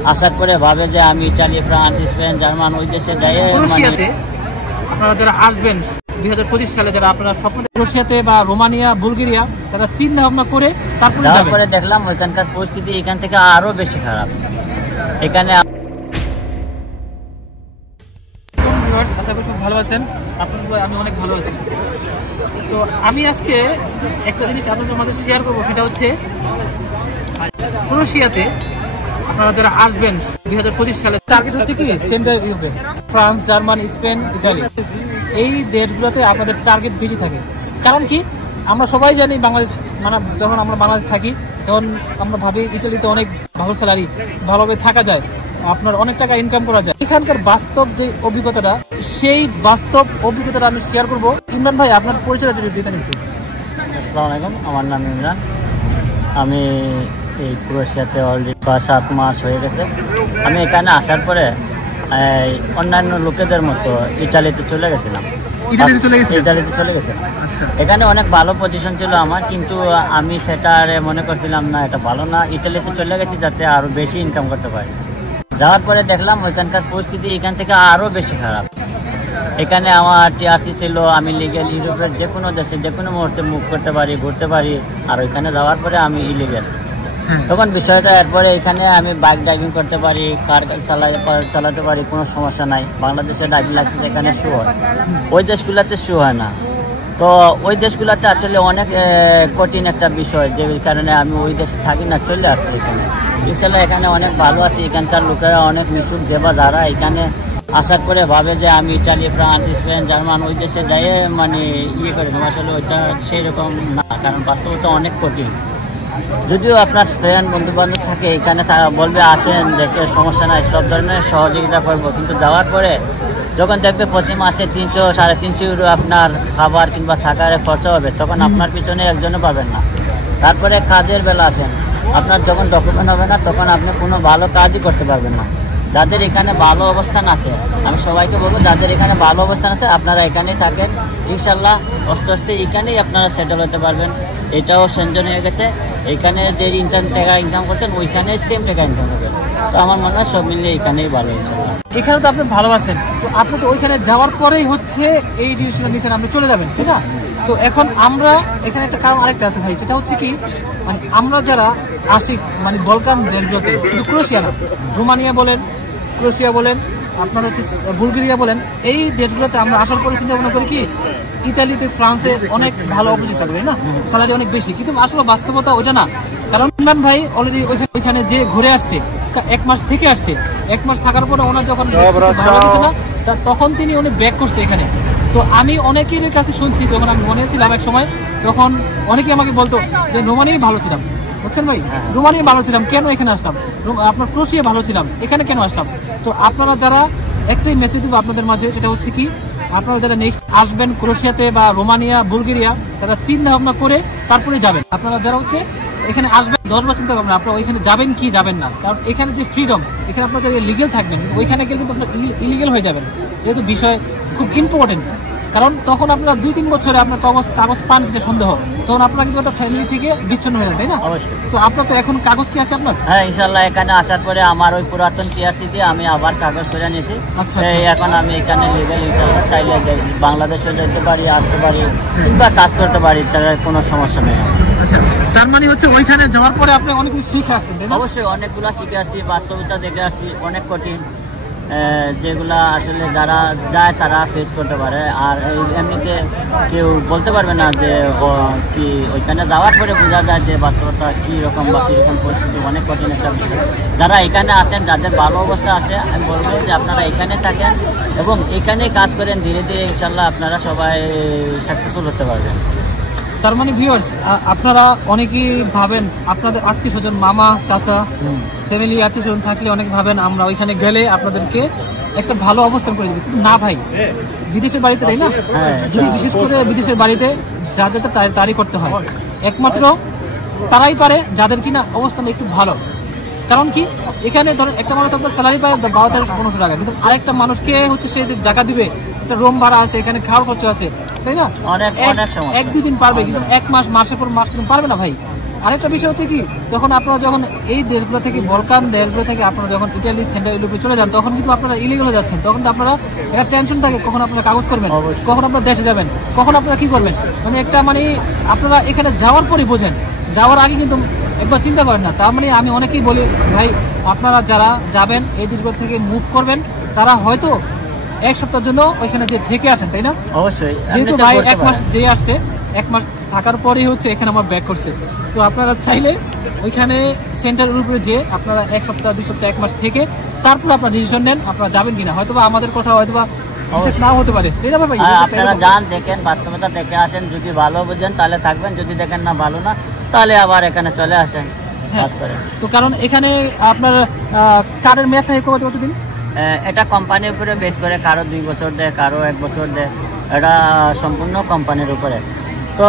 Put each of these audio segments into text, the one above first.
আসার পরে ভাবে যে আমি ইটালি, ফ্রান্স, স্পেন, জার্মান ওই দেশে যাই। আপনারা যারা আসবেন 2025 সালে, যারা আপনারা স্বপ্ন ক্রোয়েশিয়াতে বা রোমানিয়া, বুলগেরিয়া, তারা চিন্তা ভাবনা করে তারপরে দেখলাম ওইখানকার পরিস্থিতি এখান থেকে আরো বেশি খারাপ। এখানে আশা করি ভালো আছেন, আপনার আমি অনেক ভালো আছি। তো আমি আজকে একটা জিনিস আপনাদের মাঝে শেয়ার করবো, সেটা হচ্ছে ক্রোয়েশিয়াতে আপনারা যারা আসবেন 2025 সালে, টার্গেট হচ্ছে কি সেন্ট্রাল ইউরোপে, ফ্রান্স, জার্মান, স্পেন, ইতালি, এই দেশগুলোতে আপনাদের টার্গেট বেশি থাকে। কারণ কি, আমরা সবাই জানি বাংলাদেশ, মানে যখন আমরা বাংলাদেশ থাকি তখন আমরা ভাবি ইটালিতে অনেক ভালো স্যালারি, ভালোভাবে থাকা যায়, আপনার অনেক টাকা ইনকাম করা যায়। এখানকার বাস্তব যে অভিজ্ঞতাটা, সেই বাস্তব অভিজ্ঞতাটা আমি শেয়ার করবো। ইমরান ভাই, আপনার পরিচয় যদি দিতেন একটু। আসসালামু আলাইকুম, আমার নাম ইমরান। আমি এই ক্রোয়েশিয়াতে অলরেডি 6-7 মাস হয়ে গেছে। আমি এখানে আসার পরে অন্যান্য লোকেদের মতো ইটালিতে চলে গেছিলাম। ইটালিতে চলে গেছে। এখানে অনেক ভালো পজিশন ছিল আমার, কিন্তু আমি সেটা মনে করছিলাম না, এটা ভালো না। ইটালিতে চলে গেছি যাতে আরো বেশি ইনকাম করতে পারি। যাওয়ার পরে দেখলাম ওইখানকার পরিস্থিতি এখান থেকে আরো বেশি খারাপ। এখানে আমার টিআরসি ছিল, আমি লিগেল, ইউরোপের যে কোনো দেশে যে কোনো মুহূর্তে মুভ করতে পারি, ঘুরতে পারি। আর ওইখানে যাওয়ার পরে আমি ইলিগেল। তখন বিষয়টা, এরপরে এখানে আমি বাইক ড্রাইভিং করতে পারি, কার চালাতে পারি, কোনো সমস্যা নাই। বাংলাদেশে ড্রাইভিং লাইসেন্স এখানে শু হয়, ওই দেশগুলোতে শু হয় না। তো ওই দেশগুলোতে আসলে অনেক কঠিন একটা বিষয়, যে কারণে আমি ওই দেশে থাকি না, চলে আসছি এখানে। ইনশাল্লাহ এখানে অনেক ভালো আছি। এখানকার লোকেরা অনেক মিশুক, দেবা, যারা এখানে আসার পরে ভাবে যে আমি ইটালি, ফ্রান্স, স্পেন, জার্মান ওই দেশে যাই, মানে ইয়ে করে দেবো। আসলে ওইটা সেই রকম না, কারণ বাস্তবতা অনেক কঠিন। যদিও আপনার ফ্রেন্ড, বন্ধু বান্ধব থাকে এখানে, তারা বলবে আসেন, দেখে সমস্যা নাই, সব ধরনের সহযোগিতা করবো। কিন্তু যাওয়ার পরে যখন দেখবে প্রতি মাসে 300-350 ইউরো আপনার খাবার কিংবা থাকার খরচা হবে, তখন আপনার পিছনে একজনও পাবেন না। তারপরে কাজের বেলা আসেন, আপনার যখন ডকুমেন্ট হবে না, তখন আপনি কোনো ভালো কাজই করতে পারবেন না। যাদের এখানে ভালো অবস্থান আছে, আমি সবাইকে বলবো, যাদের এখানে ভালো অবস্থান আছে, আপনারা এখানেই থাকেন। ইনশাল্লাহ আস্তে আস্তে এখানেই আপনারা সেটেল হতে পারবেন। এটাও সঞ্জন হয়ে গেছে। এখানে যে টাকা ইনকাম করতেন, ওইখানে সেম টাকা ইনকাম করবেন। তো আমার মনে হয় সব মিলিয়ে এখানেই ভালো। ইনশাল্লাহ এখানে তো আপনি ভালো আছেন, তো আপনি তো ওইখানে যাওয়ার পরেই হচ্ছে এই ডিসিশন নিয়েছেন আপনি চলে যাবেন, ঠিক না? তো এখন আমরা এখানে একটা কারণ আরেকটা আছে ভাই, সেটা হচ্ছে কি, মানে আমরা যারা আসি, মানে বলকান দেশগুলোতে, শুধু ক্রোয়েশিয়া না, রোমানিয়া বলেন, ক্রোয়েশিয়া বলেন, আপনার হচ্ছে বুলগেরিয়া বলেন, এই দেশগুলোতে আমরা আসার পরে চিন্তা ভাবনা করি কি, ইতালিতে, ফ্রান্সে অনেক ভালো অপোজিট থাকবে না, স্যালারি অনেক বেশি। কিন্তু আসলে বাস্তবতা ওইটা না। কারণ ইমরান ভাই অলরেডি ওইখানে যে ঘুরে আসছে, 1 মাস থেকে আসছে, 1 মাস থাকার পরে ওনার যখন ভালো লাগছে না, তখন উনি ব্যাক করছে এখানে। তো আমি অনেকের কাছে শুনছি, যখন আমি মনে ছিলাম এক সময়, তখন অনেকে আমাকে বলতো যে রোমানিয়াই ভালো ছিলাম, বুঝছেন ভাই, রোমানিয়া ভালো ছিলাম, কেন এখানে আসলাম, আপনার ক্রোয়েশিয়া ভালো ছিলাম, এখানে কেন আসলাম। তো আপনারা যারা, একটাই মেসেজ দেবো আপনাদের মাঝে, সেটা হচ্ছে কি, আপনারা যারা নেক্সট আসবেন ক্রোয়েশিয়াতে বা রোমানিয়া, বুলগেরিয়া, তারা চিন্তা ভাবনা করে তারপরে যাবেন। আপনারা যারা হচ্ছে এখানে আসবেন 10 বার চিন্তা করবেন আপনারা ওইখানে যাবেন কি যাবেন না। কারণ এখানে যে ফ্রিডম, এখানে আপনাদের লিগেল থাকবেন, ওইখানে গেলে কিন্তু আপনার ইলিগেল হয়ে যাবেন। যেহেতু বিষয় খুব ইম্পর্টেন্ট, কারণ তখন আপনারা 2-3 বছরে আপনার কাগজ পান কিন্তু সন্দেহ, তখন আপনারা কিন্তু একটা ফ্যামিলি থেকে বিচ্ছিন্ন হয়ে যাবে, তাই না? অবশ্যই। তো আপনার তো এখন কাগজ কি আছে আপনার? হ্যাঁ, ইনশাল্লাহ এখানে আসার পরে আমার ওই পুরাতন টিআরসি দিয়ে আমি আবার কাগজ করে নিয়েছি। এখন আমি এখানে লিগেল, ইনশাল্লাহ চাইলে বাংলাদেশে যেতে পারি, আসতে পারি, কিংবা কাজ করতে পারি, তার কোনো সমস্যা নেই। আচ্ছা, তার মানে হচ্ছে ওইখানে যাওয়ার পরে আপনি অনেক কিছু শিখে আসছেন? অবশ্যই, অনেকগুলো শিখে আসছি, বাস্তবতা দেখে আসছি, অনেক কঠিন, যেগুলা আসলে যারা যায় তারা ফেস করতে পারে। আর এমনিতে কেউ বলতে পারবে না যে কি, ওইখানে যাওয়ার পরে বোঝা যায় যে বাস্তবতা কীরকম বা কীরকম পরিস্থিতি, অনেক কঠিন একটা বিষয়। যারা এখানে আছেন, যাদের ভালো অবস্থা আছে, আমি বলবো যে আপনারা এখানে থাকেন এবং এখানেই কাজ করেন, ধীরে ধীরে ইনশাল্লাহ আপনারা সবাই সাকসেসফুল হতে পারবেন। তার মানে ভিউয়ার্স, আপনারা অনেকেই ভাবেন আপনাদের আত্মীয় স্বজন, মামা, চাচা, ফ্যামিলি, আত্মীয় স্বজন থাকলে অনেক ভাবেন আমরা ওইখানে গেলে আপনাদেরকে একটা ভালো অবস্থান করে দেবে। কিন্তু না ভাই, বিদেশের বাড়িতে, তাই না? বিশেষ করে বিদেশের বাড়িতে যা যেটা তারই করতে হয়। একমাত্র তারাই পারে যাদের কিনা অবস্থান একটু ভালো। কারণ কি, এখানে ধরেন একটা মানুষ আপনার স্যালারি পায় 1200-1500 টাকা, কিন্তু আরেকটা মানুষকে হচ্ছে সে জায়গা দিবে, একটা রুম ভাড়া আছে, এখানে খাওয়ার খরচ আছে, তাই না? 1-2 দিন পারবে, কিন্তু 1 মাস, মাসের পর মাস কিন্তু পারবে না ভাই। আরেকটা বিষয় হচ্ছে কি, যখন আপনারা যখন এই দেশগুলো থেকে বলকান দেশগুলো থেকে আপনারা যখন ইটালি সেন্ট্রাল ইউরোপে চলে যান, তখন কিন্তু আপনারা ইলিগাল হয়ে যাচ্ছেন। তখন তো আপনারা একটা টেনশন থাকে, কখন আপনারা কাগজ করবেন, কখন আপনারা দেশে যাবেন, কখন আপনারা কি করবেন। মানে একটা মানে আপনারা এখানে যাওয়ার পরই বোঝেন, যাওয়ার আগে কিন্তু একবার চিন্তা করেন না। তার মানে আমি অনেকেই বলি ভাই, আপনারা যারা যাবেন এই দেশগুলো থেকে মুভ করবেন, তারা হয়তো এক সপ্তাহের জন্য ওইখানে যে থেকে আসেন, তাই না? অবশ্যই। যেহেতু ভাই 1 মাস যে আসছে, 1 মাস থাকার পরেই হচ্ছে এখানে আমার ব্যাক করছে। তো আপনারা চাইলে ওইখানে সেন্টারের উপরে যে আপনারা 1 সপ্তাহ 2 সপ্তাহ 1 মাস থেকে তারপর আপনারা ডিসিশন নেন আপনারা যাবেন কিনা। হয়তোবা আমাদের কথা হয়তোবা নাও হতে পারে, তাই না ভাই? আপনারা যান, দেখেন, বাস্তবতা দেখে আসেন। যদি ভালো বুঝেন তাহলে থাকবেন, যদি দেখেন না ভালো না তাহলে আবার এখানে চলে আসেন। তো কারণ এখানে আপনার কার্ডের মেয়াদ থাকে কতদিন? এটা কোম্পানির উপরে বেস করে, কারো 2 বছর দেয়, কারো 1 বছর দেয়, এটা সম্পূর্ণ কোম্পানির উপরে। তো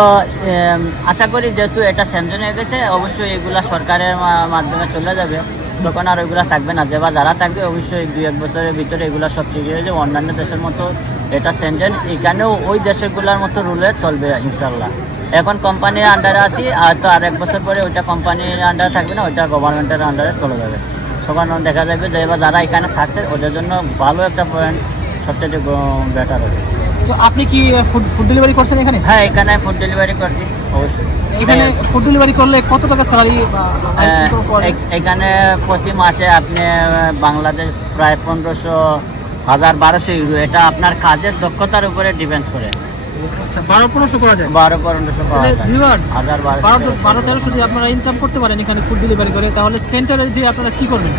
আশা করি যেহেতু এটা স্যাংশন হয়ে গেছে, অবশ্যই এগুলা সরকারের মাধ্যমে চলে যাবে, তখন আর ওইগুলা থাকবে না। যেবা যারা থাকবে অবশ্যই 2-1 বছরের ভিতরে এগুলা সব ঠিক হয়ে যাবে। অন্যান্য দেশের মতো এটা স্যাংশন, এখানেও ওই দেশগুলোর মতো রুলে চলবে ইনশাল্লাহ। এখন কোম্পানির আন্ডারে আছি, হয়তো আর 1 বছর পরে ওইটা কোম্পানির আন্ডারে থাকবে না, ওইটা গভর্নমেন্টের আন্ডারে চলে যাবে। তখন দেখা যাবে যে এবার যারা এখানে থাকছে ওদের জন্য ভালো একটা পয়েন্ট, সবচেয়ে বেটার হবে। তো আপনি কি ফুড ডেলিভারি করছেন এখানে? হ্যাঁ, এখানে ফুড ডেলিভারি করছি অবশ্যই। এখানে ফুড ডেলিভারি করলে কত টাকা স্যালারি? এখানে প্রতি মাসে আপনি বাংলাদেশ প্রায় 1500-1200 ইউরো, এটা আপনার কাজের দক্ষতার উপরে ডিপেন্ড করে। 12-1500 করা যায়? 12-1500 করা যায়। 12-1300 যদি আপনারা ইনকাম করতে পারেন এখানে ফুড ডেলিভারি করে, তাহলে সেন্টারে যে আপনারা কি করবেন,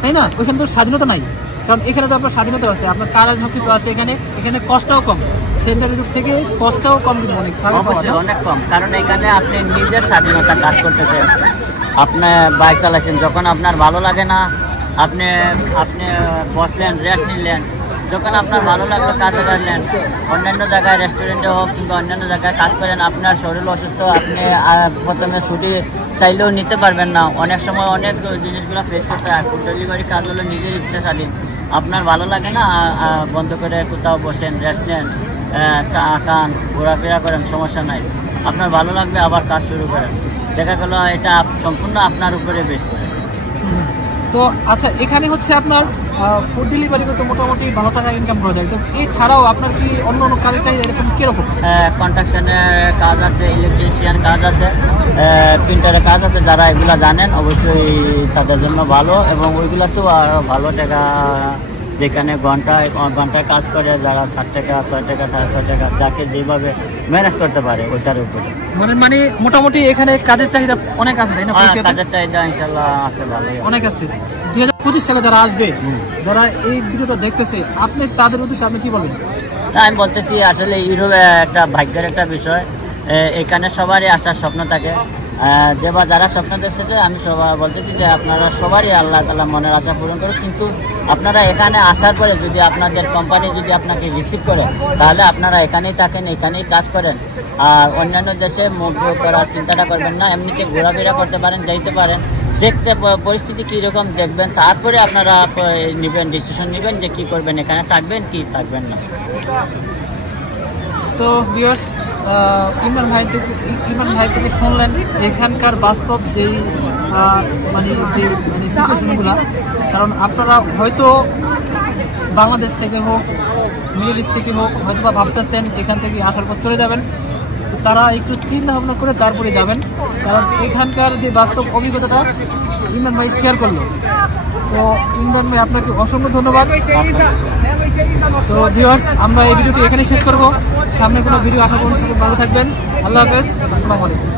তাই না? ওইখানে তো স্বাধীনতা নাই, কারণ এখানে তো আপনার স্বাধীনতা আছে, আপনার কাজ সব কিছু আছে। এখানে কষ্টটাও কম, সেন্টারের থেকে কষ্টটাও কম, কিন্তু অনেক কম। কারণ এখানে আপনি নিজের স্বাধীনতা কাজ করতেছেন, আপনি বাইক চালাচ্ছেন, যখন আপনার ভালো লাগে না আপনি বসলেন, রেস্ট নিলেন, যখন আপনার ভালো লাগলো কাজে করলেন। অন্যান্য জায়গায় রেস্টুরেন্টে হোক কিংবা অন্যান্য জায়গায় কাজ করেন, আপনার শরীর অসুস্থ, আপনি প্রথমে ছুটি চাইলেও নিতে পারবেন না। অনেক সময় অনেক জিনিসগুলো ফেস করতে হয়। ফুড ডেলিভারি কাজ হলো নিজের ইচ্ছা স্বাধীন, আপনার ভালো লাগে না বন্ধ করে কোথাও বসেন, রেস্ট নেন, চা খান, ঘোরাফেরা করেন, সমস্যা নাই। আপনার ভালো লাগবে আবার কাজ শুরু করেন। দেখা গেল এটা সম্পূর্ণ আপনার উপরে বেস করে। তো আচ্ছা, এখানে হচ্ছে আপনার ফুড ডেলিভারি করতে মোটামুটি ভালো টাকা ইনকাম করা যায়। তো এছাড়াও আপনার কি অন্য কাজের চাহিদা এরকম কীরকম? কনস্ট্রাকশনের কাজ আছে, ইলেকট্রিশিয়ান কাজ আছে, প্রিন্টারের কাজ আছে। যারা এগুলো জানেন অবশ্যই তাদের জন্য ভালো, এবং ওইগুলো তো আরও ভালো টাকা। যেখানে ঘন্টায় কাজ করে, যারা 60 টাকা, 6 টাকা, 6.5 টাকা, যাকে যেভাবে ম্যানেজ করতে পারে ওইটার উপরে। মানে মোটামুটি এখানে কাজের চাহিদা অনেক আছে, তাই না? কাজের চাহিদা ইনশাল্লাহ আছে, ভালোই অনেক আছে। 2025 সালে যারা আসবে, যারা এই ভিডিওটা দেখতেছে, আপনি তাদের উদ্দেশ্যে আপনি কি বলবেন? আমি বলতেছি আসলে ইউরোপে একটা ভাগ্যের একটা বিষয়। এখানে সবারই আসার স্বপ্ন থাকে, যারা স্বপ্ন দেখছে, আমি সবাই বলতেছি যে আপনারা সবারই আল্লাহ তাআলা মনের আশা পূরণ করুন। কিন্তু আপনারা এখানে আসার পরে যদি আপনাদের কোম্পানি যদি আপনাকে রিসিভ করে, তাহলে আপনারা এখানেই থাকেন, এখানেই কাজ করেন। আর অন্যান্য দেশে মুভ করার চিন্তাটা করবেন না, এমনিতে ঘোরাফেরা করতে পারেন, যাইতে পারেন, দেখতে পরিস্থিতি কীরকম দেখবেন, তারপরে আপনারা ডিসিশন নেবেন যে কী করবেন, এখানে থাকবেন কি থাকবেন না। তো ভিউয়ার্স, ইমরান ভাই থেকে শুনলেন এখানকার বাস্তব যেই সিচুয়েশনগুলো। কারণ আপনারা হয়তো বাংলাদেশ থেকে হোক, মিডল ইস্ট থেকে হোক, হয়তো বা ভাবতেছেন এখান থেকে আসার পর চলে যাবেন, তারা একটু চিন্তা ভাবনা করে তারপরে যাবেন। কারণ এখানকার যে বাস্তব অভিজ্ঞতাটা ইমরান ভাই শেয়ার করলো। তো ইমরান ভাই আপনাকে অসংখ্য ধন্যবাদ। তো ভিউয়ার্স, আমরা এই ভিডিওটি এখানে শেষ করব। সামনে কোনো ভিডিও আসা পর্যন্ত ভালো থাকবেন। আল্লাহ হাফেজ, আসসালামু আলাইকুম।